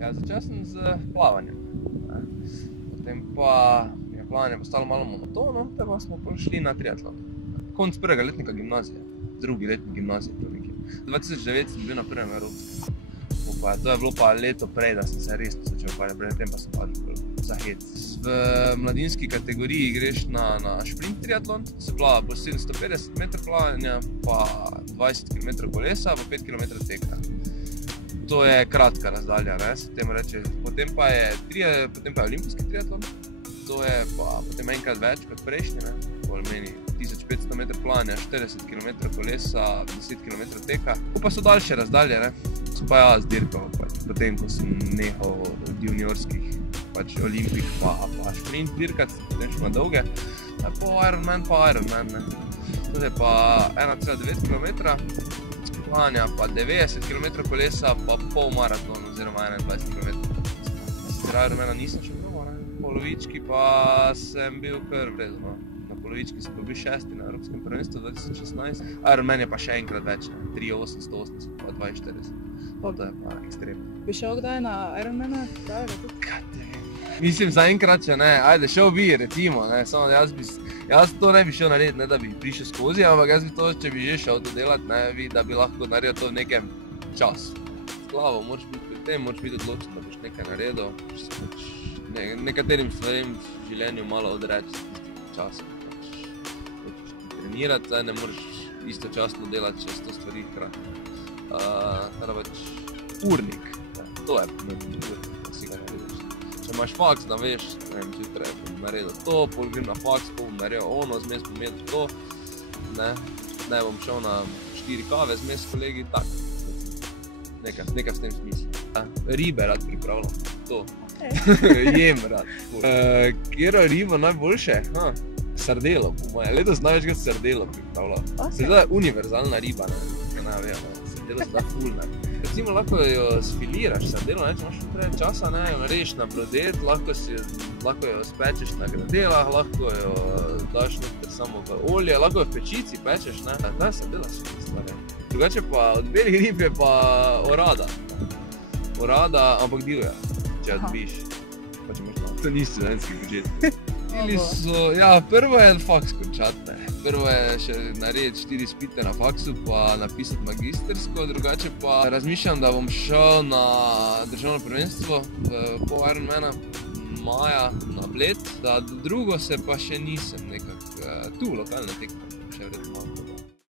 Ja, začel sem z plavanjem. Potem pa je plavanje postalo malo monotono, te pa smo šli na triatlon. Konc prvega letnika gimnazije, drugi letnik gimnazije to nekje. 2009 sem bil na prvem evropskem. To je bilo pa leto prej, da sem se resno začel ukvarjati, predtem pa sem padel za hec. V mladinski kategoriji greš na šprint triatlon, se plava po 750 metrov plavanja, pa 20 km kolesa, pa 5 km teka. To je kratka razdalja, se temu reče. Potem pa je olimpijski triatlon, to je pa potem enkrat več kot prejšnji, bolj meni 1500 metrov plavanja, 40 km kolesa, 10 km teka. Pa so daljše razdalje, sem pa jaz dirkal, potem ko sem nehal od juniorskih olimpik pa šprint dirkat, potem šel na dolge, po Ironman. To je pa 1,9 km plavanja, pa 90 km kolesa, pa pol maraton oziroma 21 km. Sicer Ironmana nisem še probal, polovički pa sem bil kar v redu. Na polovički sem bil 6. na Evropskem prvenstvu 2016. Ironman je pa še enkrat več, 3,8, 180 pa 42. To je pa ekstremno. Bi šel kdaj na Ironmana? Mislim, zaenkrat če ne, ajde, šel bi, recimo, samo jaz to ne bi šel narediti, ne da bi prišel skozi, ampak jaz bi to, če bi že šel to delati, da bi lahko naredil to v nekem času. S glavo moraš biti pri tem, moraš biti odločen, da boš nekaj naredil, nekaterim stvarem v življenju malo odreči z tistih časov. Hočeš trenirati, ne moreš istočasno delati čez 100 stvari hkrati. Urnik, to je urnik, da si ga narediš. Če imaš faks, da veš, zjutraj bom naredil to, pol grem na faks, pol bom naredil ono, zmes bom jedel to, ne bom šel na 4 kave zmes s kolegi, tak, nekaj v tem smislu. Ribe rad pripravljam, to, jem rad. Kjero ribo najboljše? Sardelo, po moje, letos največkrat sardelo pripravljam. Sardelo je univerzalna riba, sardelo se da ful, Recimo lahko jo sfiliraš, sardelo, če imaš prej časa, jo narediš na brodet, lahko jo spečeš na gradelah, lahko jo daš nekaj samo v olje, lahko jo v pečici pečeš, Ta sardela so stvari. Drugače pa od belih rib je pa orada. Orada, ampak divja, če odbiš. Pa če imaš to ni slovenski budžet. Prvo je faks končati, Prvo je še narediti 4 izpite na faksu, pa napisati magistersko, drugače pa razmišljam, da bom šel na državno prvenstvo po Ironmana maja na Bled, da drugo se pa še nisem nekako, tu lokalne tekme še vredno malo.